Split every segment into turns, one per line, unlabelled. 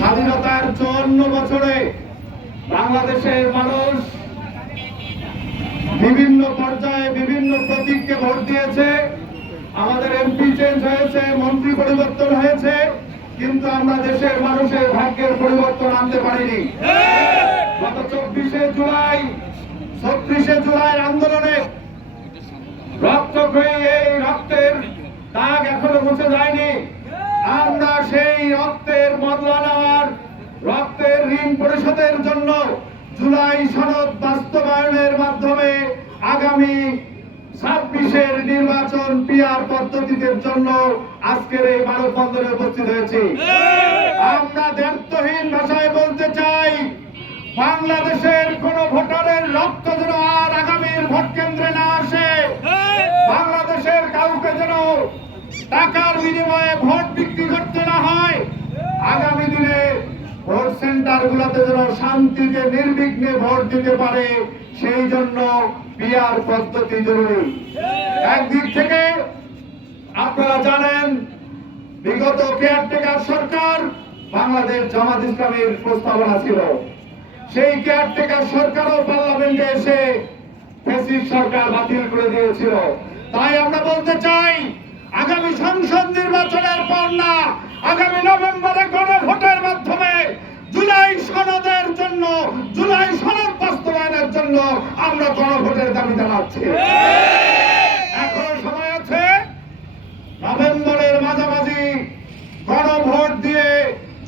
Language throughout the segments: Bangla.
স্বাধীনতার চুয়ান্ন বছরে বাংলাদেশের মানুষ বিভিন্ন পর্যায়ে বিভিন্ন প্রতীককে ভোট দিয়েছে। আমাদের এমপি চেঞ্জ হয়েছে, মন্ত্রী পরিবর্তন হয়েছে, কিন্তু আমরা দেশের মানুষের ভাগ্যের পরিবর্তন আনতে পারিনি। গত চব্বিশে জুলাই, ছত্রিশে জুলাই আন্দোলনে রক্তক্ষয়ী এই রক্তের দাগ এখনও মুছে যায়নি। আমরা সেই রক্তের বদলা নেওয়ার রক্তের ঋণ পরিশোধের জন্য জুলাই সনদ বাস্তবায়নের মাধ্যমে আগামী ছাব্বিশের নির্বাচন পিআর পদ্ধতিতে জন্য আজকের এই মানববন্ধনে উপস্থিত হয়েছি। আমরা দ্ব্যর্থহীন ভাষায় বলতে চাই বাংলাদেশের কোন ভোটারের সেন্টার যেন শান্তিতে, নির্বিঘ্নে ভোট দিতে পারে, সেই জন্য পিআর পদ্ধতি জরুরি। একদিক থেকে আপনারা জানেন, বিগত কেয়ারটেকার সরকার বাংলাদেশ জামাত ইসলামের প্রস্তাবনা ছিল। সেই কেয়ারটেকার সরকারও পার্লামেন্টে এসে ফেসিস সরকার বাতিল করে দিয়েছিল। তাই আমরা বলতে চাই, আগামী সংসদ নির্বাচনের পর না, আগামী নভেম্বরে গণভোটের মাধ্যমে জুলাই সনদের জন্য, জুলাই সনদ বাস্তবায়নের জন্য আমরা গণভোটের দাবি জানাচ্ছি এখনও সময় আছে নভেম্বরের মাঝামাঝি গণভোট দিয়ে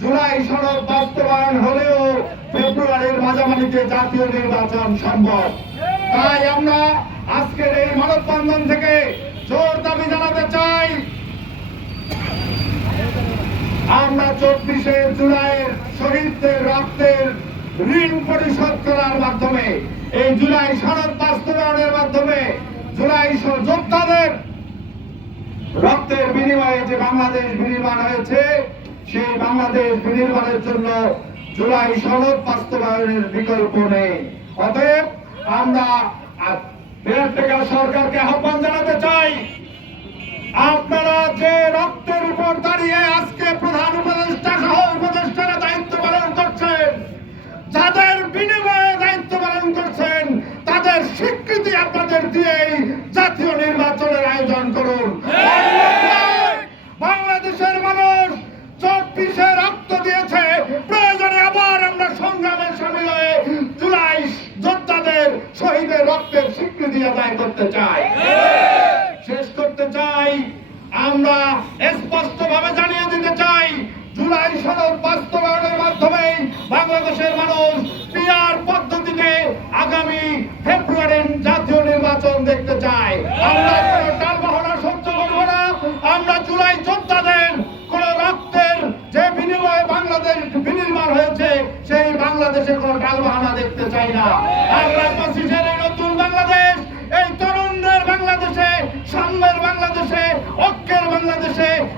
জুলাই সনদ বাস্তবায়ন হলেও ফেব্রুয়ারির মাঝামাঝিতে জাতীয় নির্বাচন সম্ভব। তাই আমরা আজকের এই মানববন্ধন থেকে জোর দাবি জানাতে চাই, আমরা চব্বিশে জুলাইয়ের শহীদদের রক্তের ঋণ পরিশোধ করার মাধ্যমে, এই জুলাই সনদ বাস্তবায়নের মাধ্যমে, জুলাই যোদ্ধাদের রক্তের বিনিময়ে যে বাংলাদেশ বিনির্মাণ হয়েছে, সেই বাংলাদেশ বিনির্মাণের জন্য জুলাই সনদ বাস্তবায়নের বিকল্প নেই। অতএব আমরা সরকারকে আহ্বান জানাতে চাই, আপনারা যে রক্তের উপর দাঁড়িয়ে আজকে প্রধান উপদেষ্টা সহ করতে চাই। শেষ করতে চাই। আমরা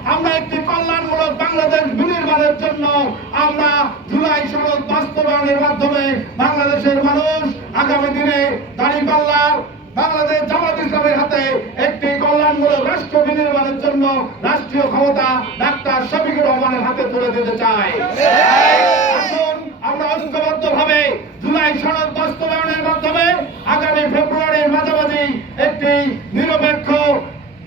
আমরা একটি কল্যাণমূলক বাংলাদেশ বিনির্মাণের জন্য আমরা জুলাই সনদ বাস্তবায়নের মাধ্যমে বাংলাদেশের মানুষ আগামী দিনে দাঁড়িপাল্লা বাংলাদেশ জামাত ইসলামের হাতে একটি কল্যাণমূলক রাষ্ট্র বিনির্মাণের জন্য রাষ্ট্রীয় ক্ষমতা ডাক্তার শফিকুর রহমানের হাতে তুলে দিতে চাই। আমরা ঐক্যবদ্ধ ভাবে জুলাই সড়ক বাস্তবায়নের মাধ্যমে আগামী ফেব্রুয়ারির মাঝামাঝি একটি নিরপেক্ষ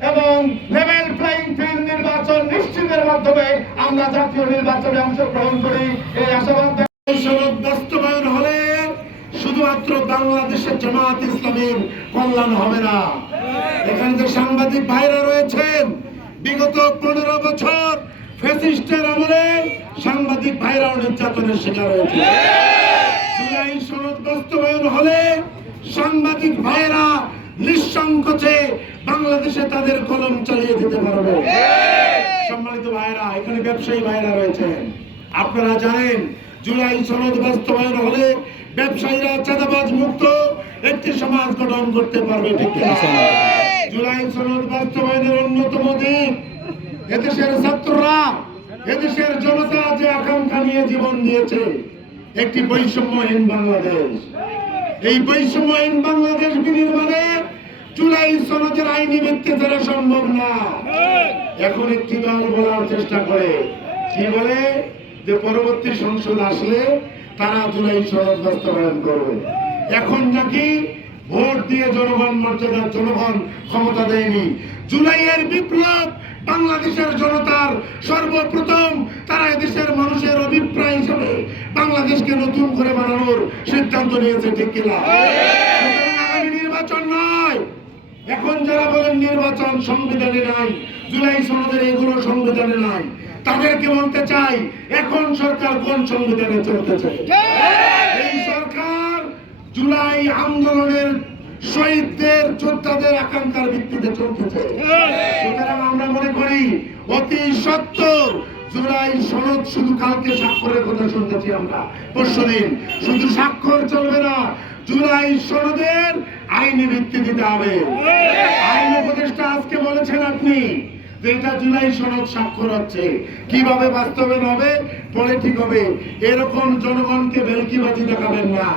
এবং লেভেল প্লেইং ফিল্ড নির্বাচন নিশ্চিতের মাধ্যমে আমরা জাতীয় নির্বাচনে অংশগ্রহণ করি। এই আশাবাদ
বাস্তবায়ন হলে শুধুমাত্র বাংলাদেশের জামাত ইসলামের কল্যাণ হবে না। এখানে যে সাংবাদিক ভাইরা রয়েছেন, বিগত পনেরো বছর ফেসিস্টের আমলে সাংবাদিক ভাইরাও নির্যাতনের শিকার হয়েছে। জুলাই সনদ বাস্তবায়ন হলে সাংবাদিক ভাইরা নিঃসংকোচে বাংলাদেশে তাদের কলম চালিয়ে দিতে পারবে। ব্যবসায়ী ভাইরা রয়েছেন। আপনারা জানেন, জুলাই সনদ বাস্তবায়ন হলে ব্যবসায়ীরা চাঁদাবাজ মুক্ত একটি সমাজ গঠন করতে পারবে ঠিক জুলাই সনদ বাস্তবায়নের অন্যতম দিক, এদেশের ছাত্ররা, এদেশের জনতা যে আকাঙ্ক্ষা নিয়ে জীবন দিয়েছে, একটি বৈষম্যহীন বাংলাদেশ। এই বৈষম্যহীন বাংলাদেশ বিনির্মাণে জুলাই সনদের আইনি ভিত্তি দ্বারা সম্ভব না। এখন একটি দল বলার চেষ্টা করে। কি বলে? যে পরবর্তী সংসদ আসলে তারা জুলাই সনদ বাস্তবায়ন করবে। এখন নাকি ভোট দিয়ে জনগণ মর্যাদার জনগণ ক্ষমতা দেয়নি। জুলাইয়ের বিপ্লব বাংলাদেশের জনতার সর্বপ্রথম তারা এদেশের মানুষের অভিপ্রায় হিসেবে বাংলাদেশকে নতুন করে বানানোর সিদ্ধান্ত নিয়েছে ঠিক কিনা? আগামী নির্বাচন নয়। এখন যারা বলেন নির্বাচন সংবিধানে নাই জুলাই সনদের এগুলো সংবিধানে নাই তাদেরকে বলতে চাই এখন সরকার কোন সংবিধানে চলতেছে এই সরকার জুলাই আন্দোলনের শহীদদের যোদ্ধাদের আকাঙ্ক্ষার ভিত্তিতে চলতেছে সুতরাং আমরা মনে করি অতি সত্তর জুলাই সনদ শুধু কালকে স্বাক্ষরের কথা শুনতেছি আমরা। পরশুদিন শুধু স্বাক্ষর চলবে না জুলাই সনদের আইনি ভিত্তি দিতে হবে। আইন উপদেষ্টা আজকে বলেছেন আপনি যে জুলাই সনদ স্বাক্ষর হচ্ছে। কীভাবে হবে? পরে ঠিক হবে। এরকম জনগণকে দেখাবেন না।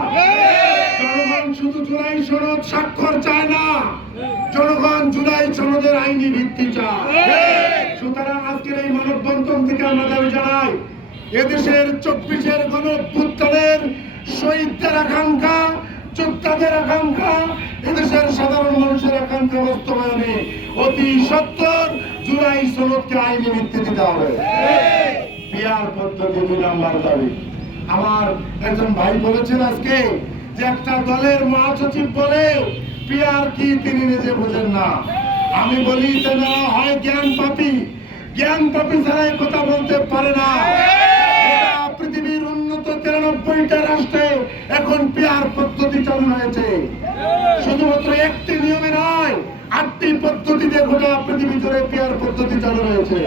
জনগণ শুধু জুলাই সনদ স্বাক্ষর চায় না। জনগণ জুলাই সনদের আইনি ভিত্তি চায়। সুতরাং আজকের এই মানববন্ধন থেকে আমরা দাবি জানাই, এদেশের চব্বিশের গণ শহীদদের আকাঙ্ক্ষা আকাঙ্ক্ষা। এদেশের সাধারণ মানুষের আকাঙ্ক্ষা বাস্তবায়নে অতি সত্তর জুলাই সনদকে আইনি ভিত্তি দিতে হবে বিয়ার পদ্ধতি দুই নাম্বার দাবি। আমার একজন ভাই বলেছেন আজকে যে একটা দলের মহাসচিব বলে পিয়ার কি তিনি নিজে বোঝেন না। আমি বলি তেনারা হয় জ্ঞান পাপি। জ্ঞান পাপি ছাড়া কথা বলতে পারে না। এখন পিয়ার পদ্ধতি চালু হয়েছে। শুধুমাত্র একটি নিয়মে নয়, আটটি পদ্ধতিতে গোটা পৃথিবী জুড়ে পিয়ার পদ্ধতি চালু হয়েছে।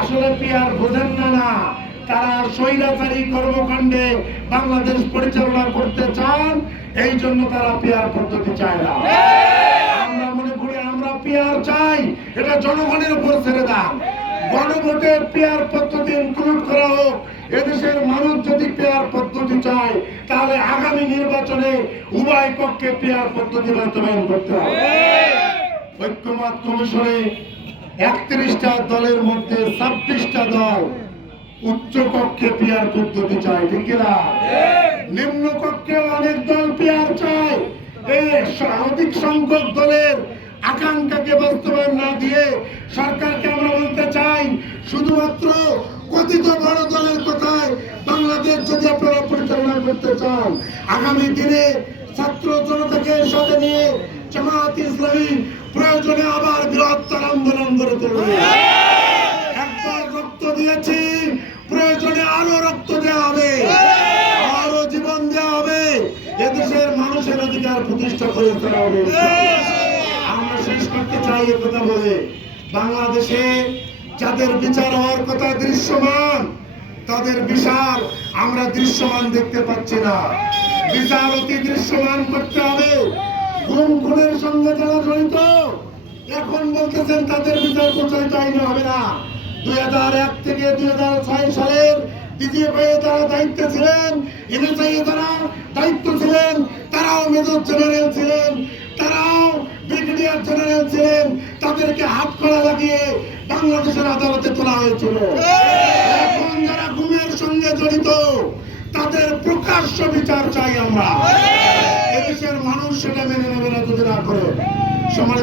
আসলে পিয়ার বোঝেন না না। তারা স্বৈরাচারী কর্মকাণ্ডে বাংলাদেশ পরিচালনা করতে চান, এই জন্য তারা পেয়ার পদ্ধতি চায় না। আমরা মনে করি আমরা পেয়ার চাই, এটা জনগণের উপর ছেড়ে দান গণভোটে পেয়ার পদ্ধতি ইনক্লুড করা হোক এদেশের মানুষ যদি পেয়ার পদ্ধতি চায়, তাহলে আগামী নির্বাচনে উভয় পক্ষে পেয়ার পদ্ধতি বাস্তবায়ন করতে হবে। ঐক্যমত কমিশনে একত্রিশটা দলের মধ্যে ছাব্বিশটা দল উচ্চ কক্ষে পেয়ার পদ্ধতি চায়, ঠিক না? নিম্ন কক্ষে অনেক দল পেয়ার চায়। এই অধিক সংখ্যক দলের আকাঙ্ক্ষাকে বাস্তবায়ন না দিয়ে সরকারকে আমরা বলতে চাই, শুধুমাত্র কথিত বড় দলের কথায় বাংলাদেশ যদি আপনারা পরিচালনা করতে চান, আগামী দিনে ছাত্র জনতাকে সাথে নিয়ে জামাত ইসলামী প্রয়োজনে আবার বৃহত্তর আন্দোলন গড়ে তুলবে। একবার রক্ত দিয়েছি, প্রয়োজনে আরও রক্ত দেওয়া হবে, আরও জীবন দেওয়া হবে। এদেশের মানুষের অধিকার প্রতিষ্ঠা করে হবে। আমরা শেষ করতে চাই বলে। বাংলাদেশে যাদের বিচার হওয়ার কথা দৃশ্যমান, তাদের বিচার আমরা দৃশ্যমান দেখতে পাচ্ছি না। বিচার অতি দৃশ্যমান করতে হবে। গুম, খুনের সঙ্গে যারা জড়িত, এখন বলতেছেন তাদের বিচার প্রচারিত আইনে হবে না। দুই হাজার এক থেকে দুই হাজার ছয় সালের দ্বিতীয় পেয়ে যারা দায়িত্বে ছিলেন এনএসআই যারা দায়িত্ব ছিলেন, তারাও মেজর জেনারেল ছিলেন। ব্রিগেডিয়ার জেনারেল ছিলেন, তাদেরকে হাত করা লাগিয়ে বাংলাদেশের আদালতে তোলা হয়েছিল। এখন যারা গুমের সঙ্গে জড়িত, তাদের প্রকাশ্য বিচার চাই আমরা। এদেশের মানুষ সেটা মেনে নেবে না যদি না করে সমাজ